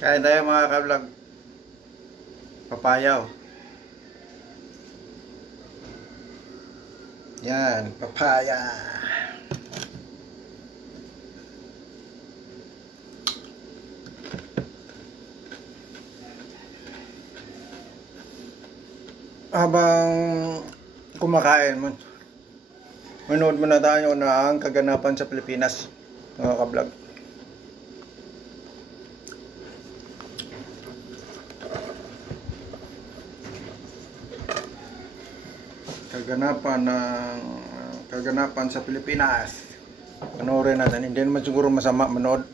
Kain tayo mga ka-vlog. Papayaw. Yan, papaya. Habang kumakain mo, manood muna tayo ng kaganapan sa Pilipinas, mga ka-vlog. Kaganapan sa Pilipinas. Panoorin natin. Hindi naman siguro masama manood.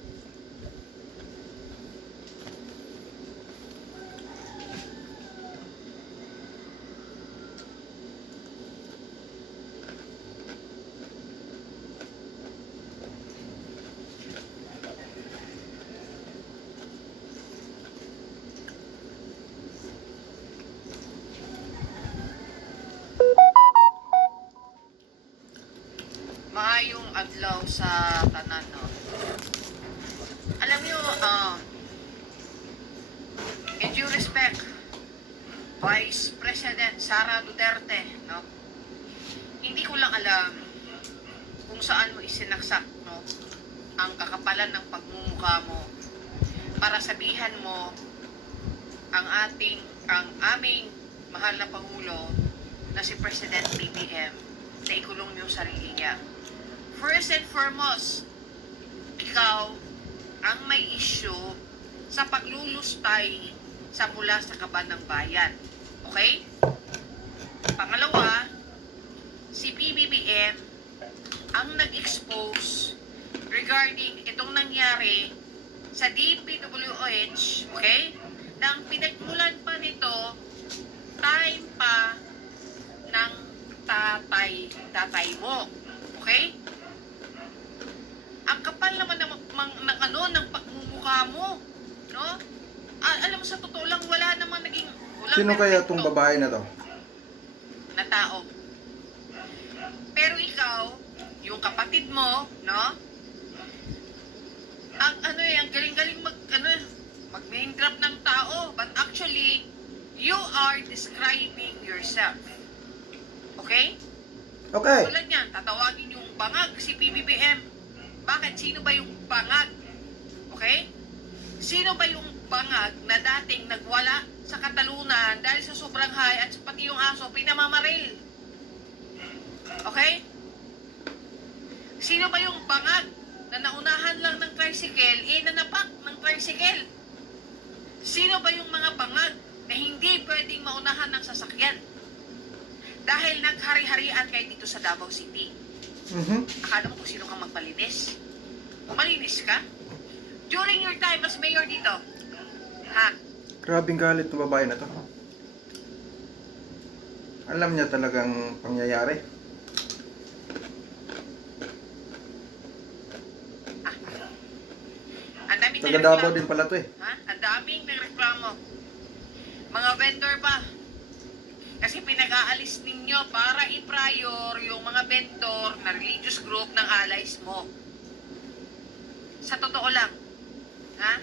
Maayong adlaw sa tanan, no? Alam niyo, in due respect, Vice President Sara Duterte, no? Hindi ko lang alam kung saan mo isinaksak, no, ang kakapalan ng pagmumukha mo para sabihan mo ang aming mahal na Pangulo na si President BBM na ikulong yung sarili niya. First and foremost, ikaw ang may issue sa paglulustay sa mula sa kaban ng bayan. Okay? Pangalawa, si PBBM ang nag-expose regarding itong nangyari sa DPWH, okay? Nang pinagmulan pa nito, time pa ng tatay mo. Okay? Ang kapal naman ng pagmumukha mo, no? Alam mo, sa totoo lang, wala namang Sino kaya itong babae na to? Na tao. Pero ikaw, yung kapatid mo, no? Ang galing-galing mag-name drop ng tao, but actually, you are describing yourself. Okay? Okay. Tulad niyan, tatawagin yung bangag si PBBM. Bakit? Sino ba yung bangag? Okay? Sino ba yung bangag na dating nagwala sa katalunan dahil sa sobrang high at pati yung aso pinamamaril? Okay? Sino ba yung bangag na naunahan lang ng tricycle, nanapak ng tricycle? Sino ba yung mga bangag na hindi pwedeng maunahan ng sasakyan? Dahil naghari-harian kayo dito sa Davao City. Akala mo kung sino kang magpalinis? Malinis ka? During your time as mayor dito, ha? Grabing galit ng babae na to. Alam niya talagang pangyayari. Ang daming Taga Davao din pala to eh. Ha? Ang daming nagreklamo. Mga vendor pa. Kasi pinag-aalis ninyo para i-prior yung mga vendor na religious group ng allies mo. Sa totoo lang. Ha?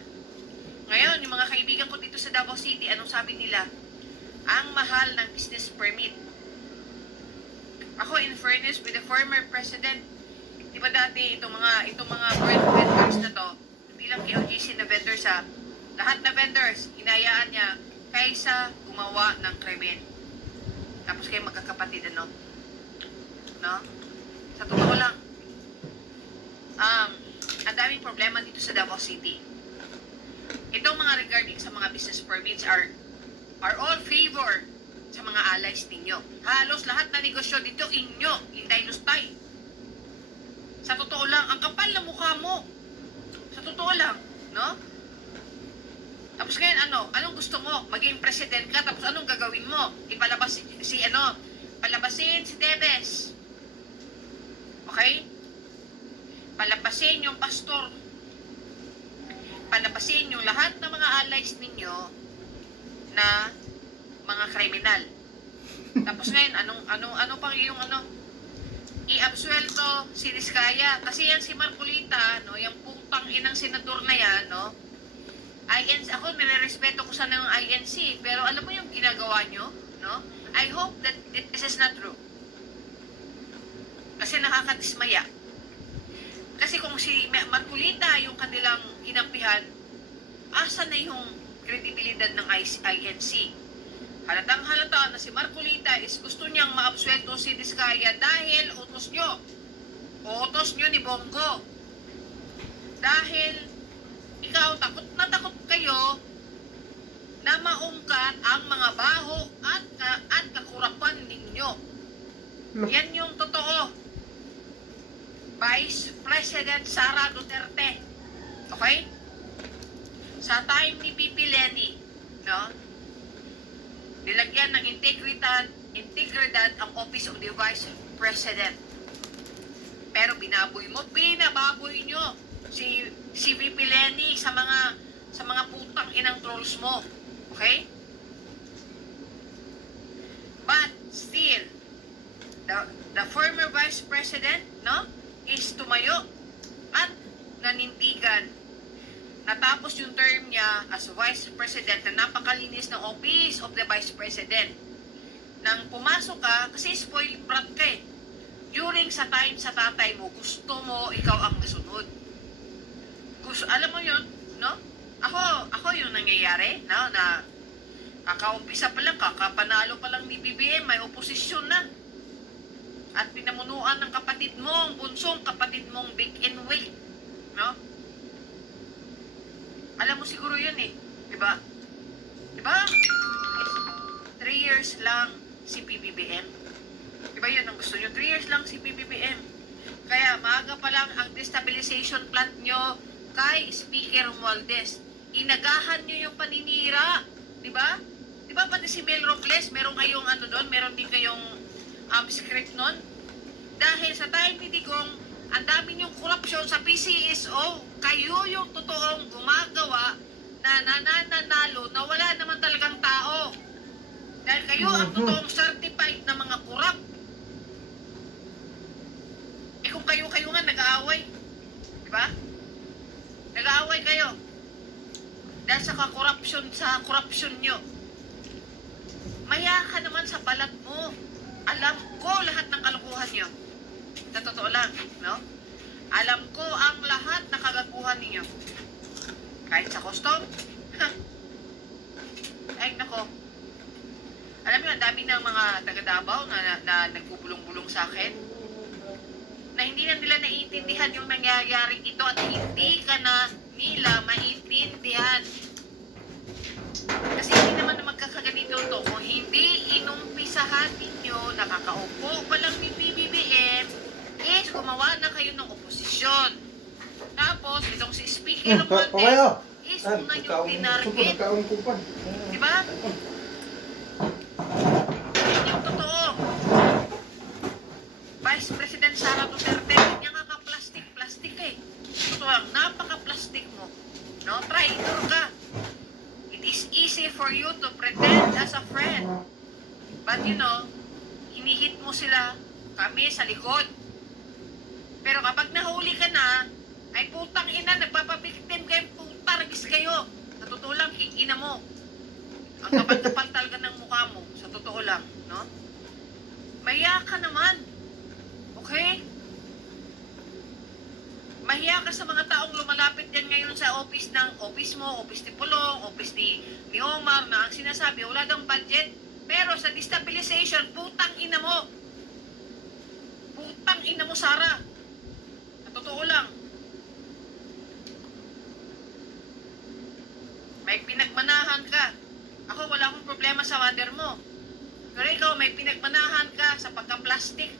Ngayon, yung mga kaibigan ko dito sa Davao City, anong sabi nila? Ang mahal ng business permit. Ako, in fairness, with the former president, di ba dati itong mga vendors na to, hindi lang KOGC na vendors ha, lahat na vendors, hinayaan niya kaysa gumawa ng krimen. Tapos kayo magkakapatid, ano? No? Sa totoo lang, ang daming problema dito sa Davao City. Itong mga regarding sa mga business permits are all favor sa mga allies ninyo. Halos lahat na negosyo dito inyo, hindi lustay. Sa totoo lang, ang kapal na mukha mo. Sa totoo lang, no? Tapos ngayon, anong gusto mo? Maging president ka, tapos anong gagawin mo? Ipalabas palabasin si Tebes. Okay? Palabasin yung pastor. Palabasin yung lahat ng mga allies ninyo na mga kriminal. Tapos ngayon, ano pang yung i-absuelto si Diskaya. Kasi yan si Marcolita, no, yung putang inang senador na yan, no, INC, ako nire-respeto ko sana yung INC, pero alam mo yung ginagawa nyo, no? I hope that this is not true. Kasi nakakatismaya. Kasi kung si Marcolita yung kanilang kinampihan, asa na yung kredibilidad ng INC? Halatang halata na si Marcolita is gusto niyang maabsuelto si Diskaya dahil utos nyo. O utos nyo ni Bongo. Dahil ikaw, takot na takot kayo na maungkat ang mga baho at kakurapan ninyo. Yan yung totoo. Vice President Sara Duterte. Okay? Sa time ni Pipi Lenny, no? Nilagyan ng integridad ang Office of the Vice President. Pero binababoy nyo si VP Lenny sa mga putang inang trolls mo. Okay? But still, the former Vice President, no, is tumayo at nanindigan. Natapos yung term niya as Vice President na napakalinis ng Office of the Vice President. Nang pumasok ka, kasi spoiled brat ka eh. During sa time sa tatay mo, gusto mo ikaw ang nasunod. Alam mo yun, no? Ako yung nangyayari, no? Na kakaumpisa pa lang, kakapanalo pa lang ni BBM, may oposisyon na. At pinamunuan ng kapatid mo, ang bunsong kapatid mong big and weak, no? Alam mo siguro yun eh, di ba? Di ba? 3 years lang si PBBM. Di ba yun ang gusto nyo? 3 years lang si PBBM. Kaya maaga pa lang ang destabilization plan nyo kay Speaker Romualdez. Inagahan nyo yung paninira. Di ba? Di ba pati si Mel Robles, meron kayong ano doon, meron din kayong script nun? Dahil sa time ni Digong, ang dami niyong korupsyon sa PCSO, kayo yung totoong gumagawa na nananalo na wala naman talagang tao. Dahil kayo ang totoong certified na mga korap. Eh kung kayo nga nag-aaway, di ba? Nag-aaway kayo. Dahil sa korupsyon nyo. Maya ka naman sa balat mo. Alam ko lahat ng kalokohan nyo. Sa totoo lang, no? Alam ko ang lahat na kagaguhan ninyo. Kahit sa custom. Ay, nako. Alam mo, ang dami ng mga taga-Davao na nagbubulong-bulong sa akin. Na hindi na nila naiintindihan yung nangyayari ito at hindi ka na nila maintindihan. Kasi hindi naman na magkakaganito ito. Kung hindi inumpisahan ninyo, nakakaupo pa lang ni PBBM, is gumawa na kayo ng oposisyon. Tapos, itong si Speaker Romualdez is una yung tinarget. Di ba? Yan yung totoo. Vice President Sara Duterte, hindi nga ka-plastic eh. Totoo lang, napaka-plastic mo. No? Traitor ka. It is easy for you to pretend as a friend. But you know, hinihit mo sila, kami sa likod. Pero kapag nahuli ka na, ay putang ina, nagpapabiktim kayo, putargis kayo. Sa totoo lang, ina mo. Ang kapal-kapal talaga ng mukha mo. Sa totoo lang, no? Mahiya ka naman. Okay? Mahiya ka sa mga taong lumalapit yan ngayon sa office mo, office ni Pulong, office ni Omar, na ang sinasabi, wala daw budget. Pero sa destabilization, putang ina mo. Putang ina mo, Sara. Totoo lang. May pinagmanahan ka. Ako, wala akong problema sa mother mo. Pero ikaw, may pinagmanahan ka sa pagka-plastic.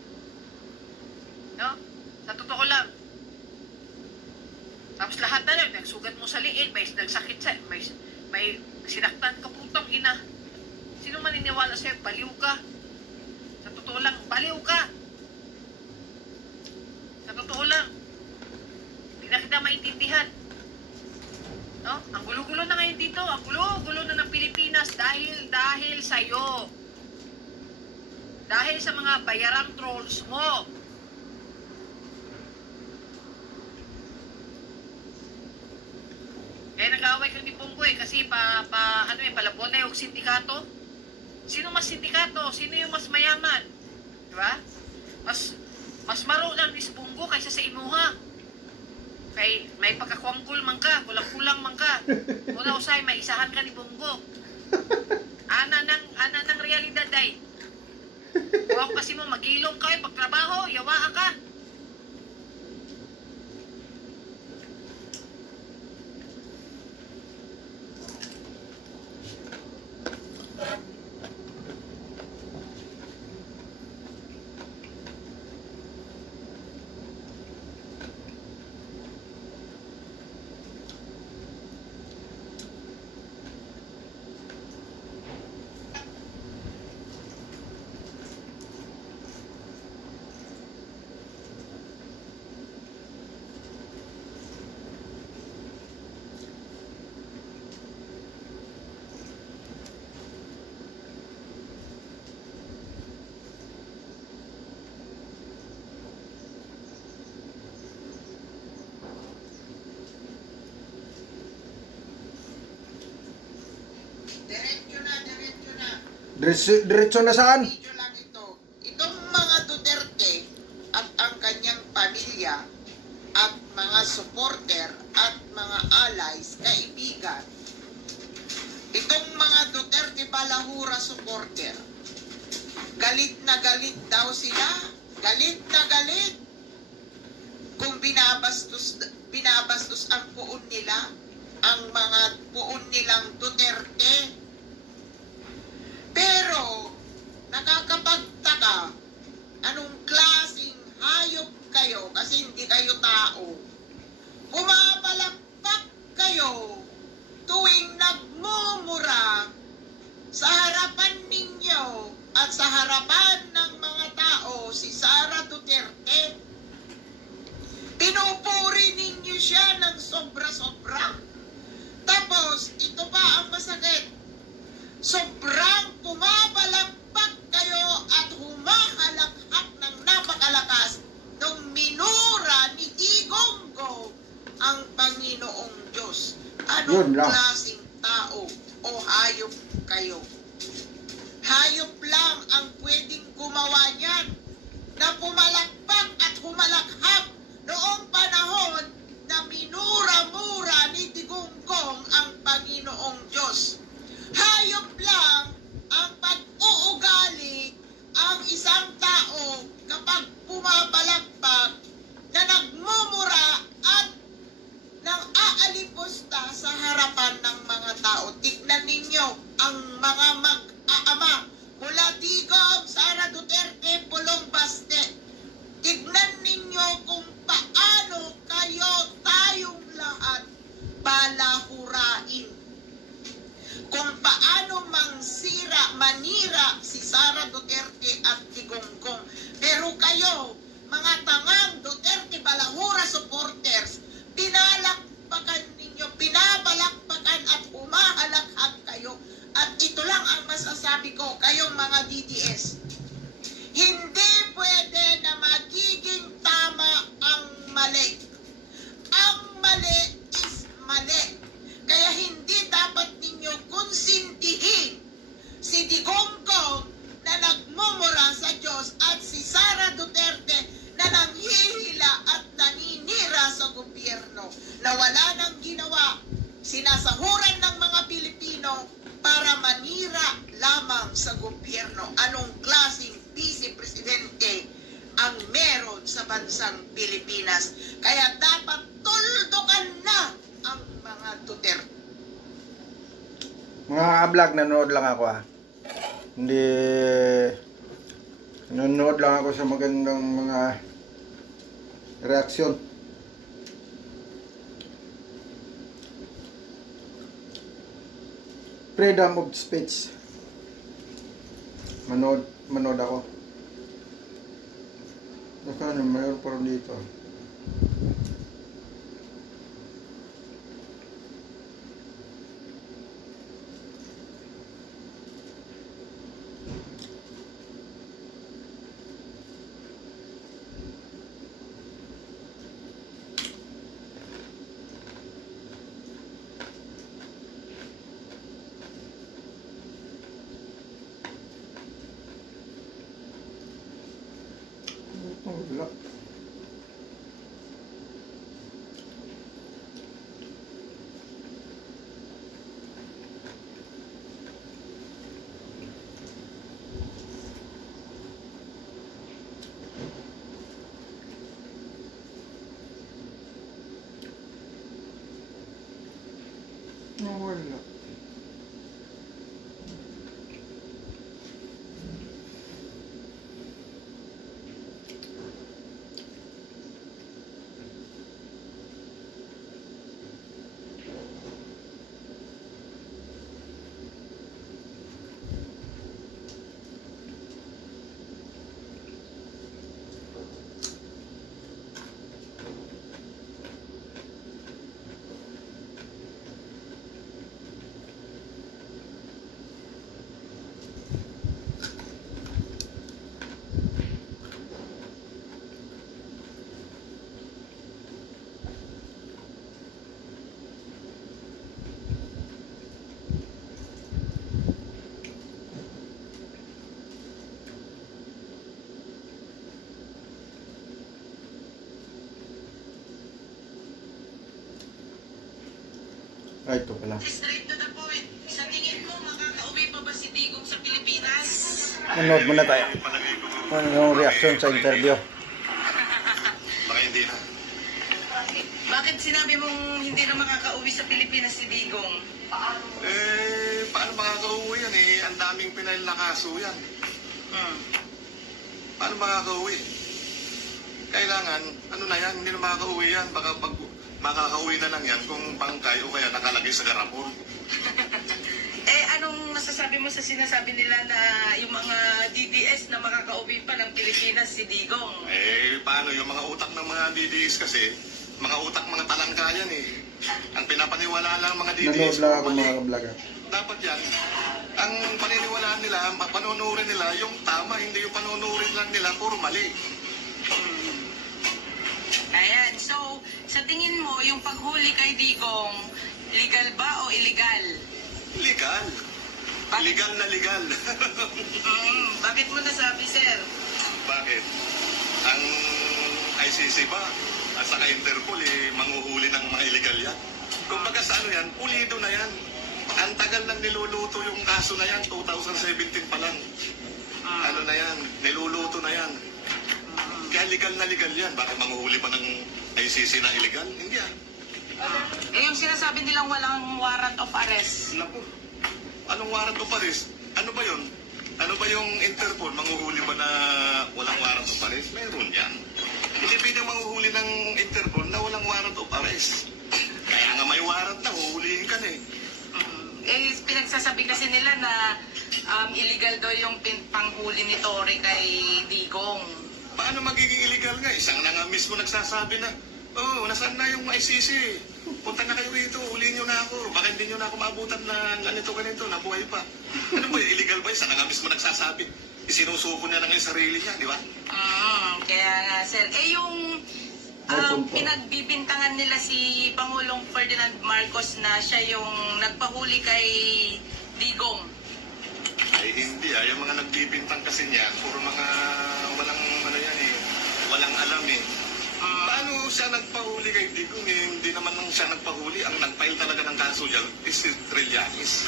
No? Sa totoo lang. Tapos lahat na lang, nagsugat mo sa liig, may nagsakit sa, may sinaktan ka, putang ina. Sino maniniwala sa'yo? Baliw ka. Sa totoo lang, baliw ka. Sa totoo lang. Hindi na kita maintindihan. No? Ang gulo-gulo na ngayon dito. Ang gulo-gulo na ng Pilipinas dahil sa'yo. Dahil sa mga bayarang trolls mo. Kaya nag-away kang ni Bongbong kasi palabon na yung sindikato. Sino mas sindikato? Sino yung mas mayaman? Di ba? Mas marulang ni si Bongbong kaysa sa imuha. Kay may pagkakwangkul man ka, kulang-kulang man ka. Una usay, may isahan ka ni Bongbong. Ana ng realidad ay. Huwag kasi mo magilong ka, pagtrabaho, yawa ka. Diretso na saan? Video lang ito. Itong mga Duterte at ang kanyang pamilya at mga supporter at mga allies, kaibigan. Itong mga Duterte Balahura supporter, galit na galit daw sila. Galit na galit. Kung binabastos ang puon nila, ang mga puon nilang Duterte. Pero, nakakapagtaka, anong klaseng hayop kayo kasi hindi kayo tao. Pumapalakpak kayo tuwing nagmumura sa harapan ninyo at sa harapan ng mga tao si Sara Duterte. Pinupuri ninyo siya ng sobra-sobra. Tapos, ito pa ang masakit. Sobrang pumapalakpak kayo at humahalakhak ng napakalakas nung minura ni Digonggo ang Panginoong Diyos. Anong klaseng tao o hayop kayo? Hayop lang ang pwedeng gumawa niyan na pumalakpak at humalakhak noong panahon na minura-mura ni Digonggo ang Panginoong Diyos. Hayop lang ang pag-uugali ang isang tao kapag pumapalakpak na nagmumura at nang aalipusta sa harapan ng mga tao. Tignan ninyo ang mga mag-aama mula Digong, Sara Duterte, Pulong Baste. Tignan ninyo kung paano kayo, tayong lahat, balahurain. Kung paano manira si Sara Duterte at Digonggo. Pero kayo, mga tangang Duterte Balahura supporters, pinalakpakan ninyo, pinabalakpakan at humahalakhak kayo. At ito lang ang masasabi ko, kayong mga DDS. Hindi pwede na magiging tama ang mali. Ang mali is mali. Kaya hindi dapat ninyo konsintihin si Digonggo na nagmumura sa Diyos at si Sara Duterte na nanghihila at naninira sa gobyerno na wala nang ginawa, sinasahuran ng mga Pilipino para manira lamang sa gobyerno. Anong klaseng vice-presidente ang meron sa bansang Pilipinas? Kaya dapat tuldukan na ang mga Duterte. Mga vlog, nanonood lang ako Hindi, nanonood lang ako sa magandang mga reaksyon. Freedom of speech. Manood ako. Basta mayroon pa rin dito. Wala. Wala. Ay, ito pala. Straight to the point. Sa tingin mo, makakauwi pa ba si Digong sa Pilipinas? Manood muna tayo. Ano yung reaction sa interview? Baka hindi na. Bakit sinabi mong hindi na makakauwi sa Pilipinas si Digong? Paano makakauwi yan eh? Ang daming pinail na kaso yan. Paano makakauwi? Kailangan, ano na yan, hindi na makakauwi yan. Baka pag makakauwi na lang yan kung bangkay o kaya nakalagay sa garapon. Anong masasabi mo sa sinasabi nila na yung mga DDS na makakauwi pa ng Pilipinas si Digong? Paano yung mga utak ng mga DDS kasi, mga utak mga talangkayan eh. Ang pinapaniwala lang mga Nanood DDS, lang ako mali. mga vlogger. Dapat yan, ang paniniwalaan nila, panonorin nila yung tama, hindi yung panonorin lang nila, puro mali. Ayan, so sa tingin mo, yung paghuli kay Digong, legal ba o illegal? Legal. Bakit? Legal na legal. Bakit mo nasabi, sir? Bakit? Ang ICC ba at saka Interpol manghuhuli ng mga illegal yan? Kung baga sa ano yan, pulido na yan. Ang tagal nang niluluto yung kaso na yan, 2017 pa lang. Ano na yan, niluluto na yan. Kaya legal na legal yan. Bakit manghuhuli pa ng ICC na illegal? Hindi yan. Yung sinasabi nilang walang warrant of arrest. Naku, anong warrant of arrest? Ano ba yun? Ano ba yung Interpol? Manghuhuli ba na walang warrant of arrest? Meron yan. Hindi pwedeng manghuhuli ng Interpol na walang warrant of arrest. Kaya nga may warrant na, huhulihin ka na eh. Pinagsasabi kasi nila na illegal daw yung panghuli ni Tory kay Digong. Paano magiging illegal nga? Isang na nga mismo nagsasabi na, nasaan na yung ICC? Punta na kayo rito, ulihin nyo na ako. Baka hindi nyo na ako maabutan na ganito, nabuhay pa. Ano ba, illegal ba? Isang na nga mismo nagsasabi. Isinusuko niya lang yung sarili niya, di ba? Kaya nga, sir. Yung pinagbibintangan nila si Pangulong Ferdinand Marcos na siya yung nagpahuli kay Digong. Ay hindi yung mga nagbibintang kasi niyan, puro mga walang ano yan eh, walang alam eh. Paano siya nagpahuli kay Digong eh? Hindi naman nang siya nagpahuli. Ang nagpile talaga ng kaso yan is si Trillanes.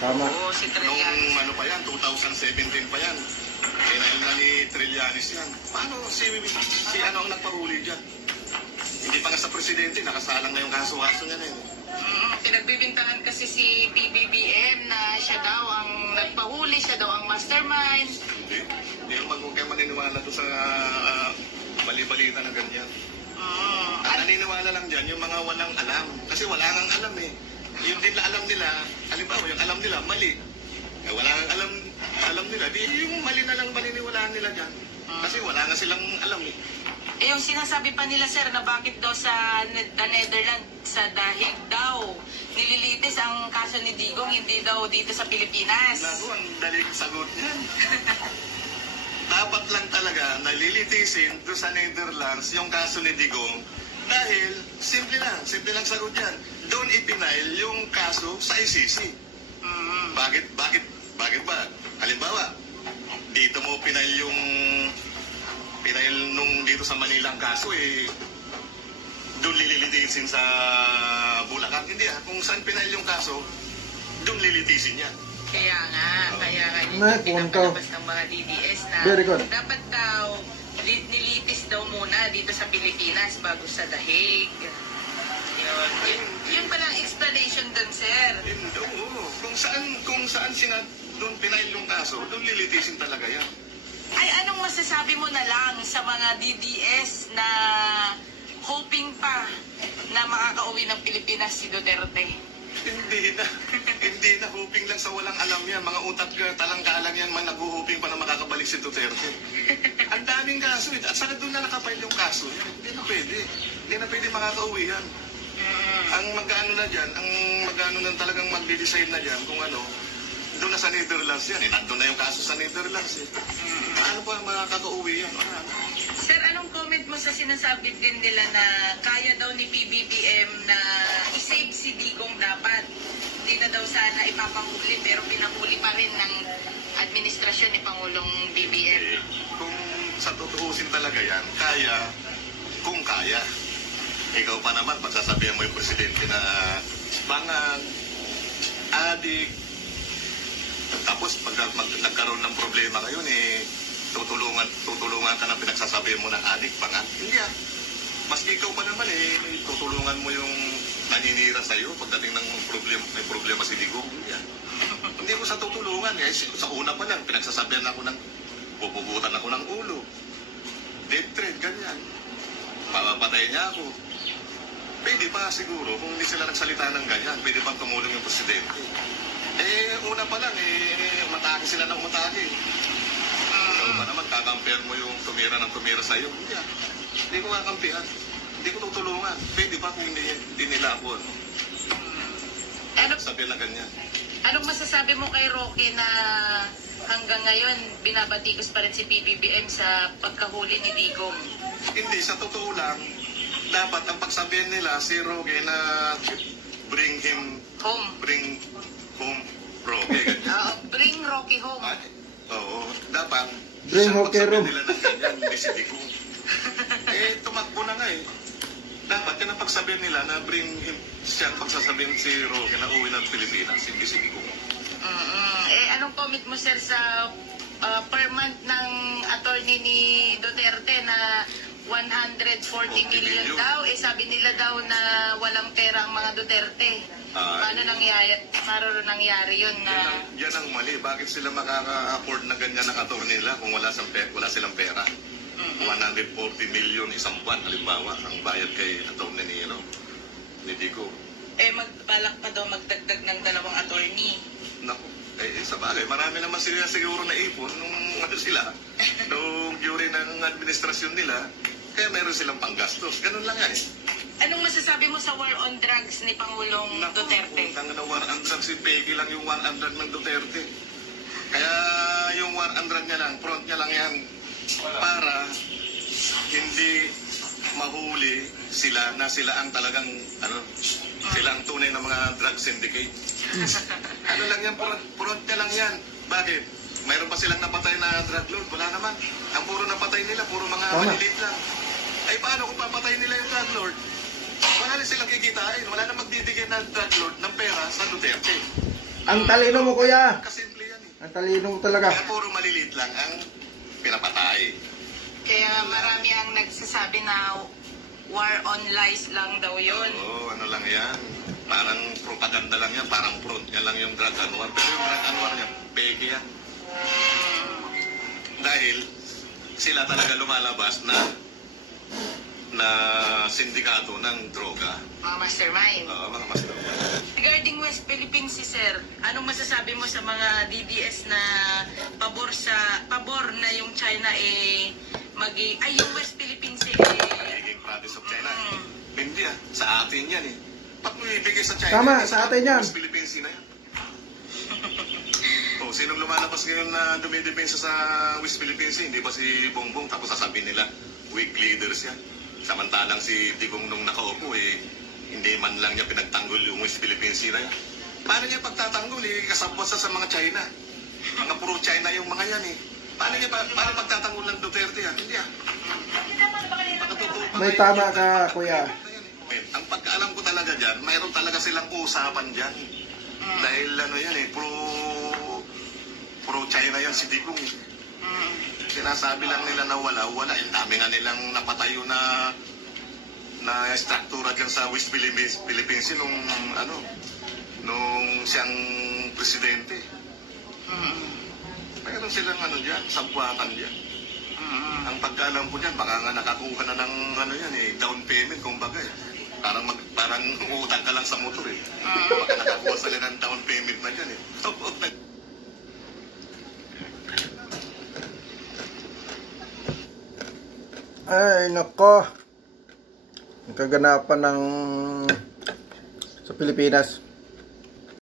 Tama. Oo, si Nung Trillanes. ano pa yan, 2017 pa yan. Kinail na ni Trillanes yan. Paano si ano ang nagpahuli dyan? Hindi pa nga sa presidente, nakasalang na yung kaso-kaso niya na yun. Pinagbibintangan kasi si PBBM na siya daw ang nagpahuli, siya daw ang mastermind. Hindi naman huwag kayo maniniwala doon sa bali-balita na ganyan. Ang naniniwala lang dyan, yung mga walang alam. Kasi wala nang alam eh. Yung din na alam nila, halimbawa yung alam nila, mali. Wala nang alam nila, di yung mali na lang maniniwalaan nila dyan. Kasi wala nga silang alam eh. Yung sinasabi pa nila, sir, na bakit daw sa Netherlands, sa dahig daw, nililitis ang kaso ni Digong, hindi daw dito sa Pilipinas. Naku, ang daling sagot niyan. Dapat lang talaga nalilitisin doon sa Netherlands yung kaso ni Digong dahil simple lang sagot yan. Doon ipinail yung kaso sa ICC. Bakit ba? Halimbawa, dito mo pinail dahil nung dito sa Manila ang kaso, doon lilitisin sa Bulacan. Hindi kung saan pinail yung kaso, doon lilitisin niya. Kaya nga yun May yung punto. pinapalabas ng mga DDS na Very good. dapat daw nilitis daw muna dito sa Pilipinas bago sa Dahig. Yun palang explanation dun, sir. Oo, kung saan doon pinail yung kaso, doon lilitisin talaga yan. Ay, anong masasabi mo na lang sa mga DDS na hoping pa na makakauwi ng Pilipinas si Duterte? Hindi na hoping lang sa walang alam yan. Mga utak talangka lang yan man nag-hoping pa na makakabalik si Duterte. Ang daming kaso at saka doon na nakapail yung kaso. Hindi na pwede makakauwi yan. Ang mag-ano na dyan, ang mag-ano na talagang magde-decide na dyan kung ano, doon na sa Netherlands yan. Nandun na yung kaso sa Netherlands. Paano pa makakauwi yan? Sir, anong comment mo sa sinasabi din nila na kaya daw ni PBBM na i-save si Digong dapat? Hindi na daw sana ipapahuli pero pinahuli pa rin ng administrasyon ni Pangulong BBM. Kung sa tutuusin talaga yan, kung kaya. Ikaw pa naman, pagsasabihan mo yung presidente na bangag, adik, tapos pag nagkaroon ng problema ngayon, tutulungan ka na pinagsasabihan mo ng adik, bangag. Hindi Maski ikaw pa naman tutulungan mo yung naninira sa'yo pagdating ng may problema si Digong. Hindi ko sa tutulungan. Sa una pa lang, pinagsasabihan ako pupugutan ako ng ulo. Death threat, ganyan. Papapatay niya ako. Pwede pa siguro, kung hindi sila nagsalita ng ganyan, pwede pang tumulong yung presidente. Una pa lang, matake sila ng matake. Ikaw pa naman, kakampir mo yung tumira ng tumira sa'yo. Hindi ko kakampihan. Hindi ko tutulungan. Pwede pa kung hindi nila ako. Sabihin na ganyan. Anong masasabi mo kay Roque na hanggang ngayon binabatikos pa rin si PBBM sa pagkahuli ni Digong? Hindi, sa totoo lang, dapat ang pagsabihin nila si Roque na bring home Roque. Bring Roque home. Oo, dapat Bring isang Roque pagsabihin home. nila ng ganyan, hindi si Digong. Tumakbo na nga Dapat yan ang pagsabihin nila na bring him, siya ang pagsasabihin si Roque na uwi ng Pilipinas, hindi si Digong. Anong comment mo, sir, sa per month ng attorney ni Duterte na 140 million million. daw? Sabi nila daw na walang pera ang mga Duterte. Paano nangyari yun na... Yan ang mali. Bakit sila makaka-afford na ganyan ang attorney nila kung wala silang pera? 140 million isang buwan, halimbawa, ang bayad kay attorney ni Digo. Magbalak pa daw magdagdag ng 2 attorney. Naku, sa bagay, marami naman sila siguro na ipon nung during ng administrasyon nila, kaya meron silang panggastos. Ganun lang yan Anong masasabi mo sa war on drugs ni Pangulong Duterte? Ang war on drugs, si Peggy lang yung war on drugs ng Duterte. Kaya yung war on drugs niya lang, front niya lang yan, para hindi mahuli sila na sila ang talagang sila ang tunay na mga drug syndicate. Lang yan, front niya lang yan. Bakit? Mayroon pa silang napatay na drug lord? Wala naman. Ang puro napatay nila, puro mga maliliit lang. Paano kung papatay nila yung drug lord? Wala na silang kikitain. Wala na magbibigay ng drug lord ng pera sa Duterte. Ang talino mo, kuya. Kasimple yan Ang talino mo talaga. Kaya puro maliliit lang ang pinapatay. Kaya marami ang nagsasabi na war on lies lang daw yun. Oo, ano lang yan. Parang propaganda lang yan. Parang front niya lang yung drug anwar. Pero yung drug anwar niya, peke yan. Dahil sila talaga lumalabas na sindikato ng droga. Mga mastermind. Oo, mga mastermind. Regarding West Philippine Sea, sir, anong masasabi mo sa mga DDS na pabor na yung China yung West Philippine Sea Magiging province of China. Hindi sa atin yan Pag mo ibigay sa China, Tama, sa atin yan. West Philippine Sea na yan. Sinong lumalabas ngayon na dumidepensa sa West Philippine Sea? Hindi ba si Bongbong? Tapos sasabihin nila, weak leaders yan. Samantalang si Digong nung nakaupo, hindi man lang niya pinagtanggol yung West Philippine Sea na yan. Paano niya pagtatanggol? Kasabot sa mga China. Mga puro China yung mga yan Paano pagtatanggol ng Duterte yan? Hindi may tama ka, kuya. Ang pagkaalam ko talaga dyan, mayroon talaga silang usapan dyan. Dahil ano yan eh, pro China yan si Digong. Sinasabi lang nila na wala. Ang dami nga nilang napatayo na struktura dyan sa West Philippines nung siyang presidente. Mayroon silang ano dyan, sabwakan dyan. Ang pagkaalam ko dyan, baka nga nakakuha na ng down payment, kumbaga eh. Parang utang ka lang sa motor eh. Baka nakakuha sila ng down payment na dyan eh. Ay, nako. Ang kaganapan ng sa Pilipinas.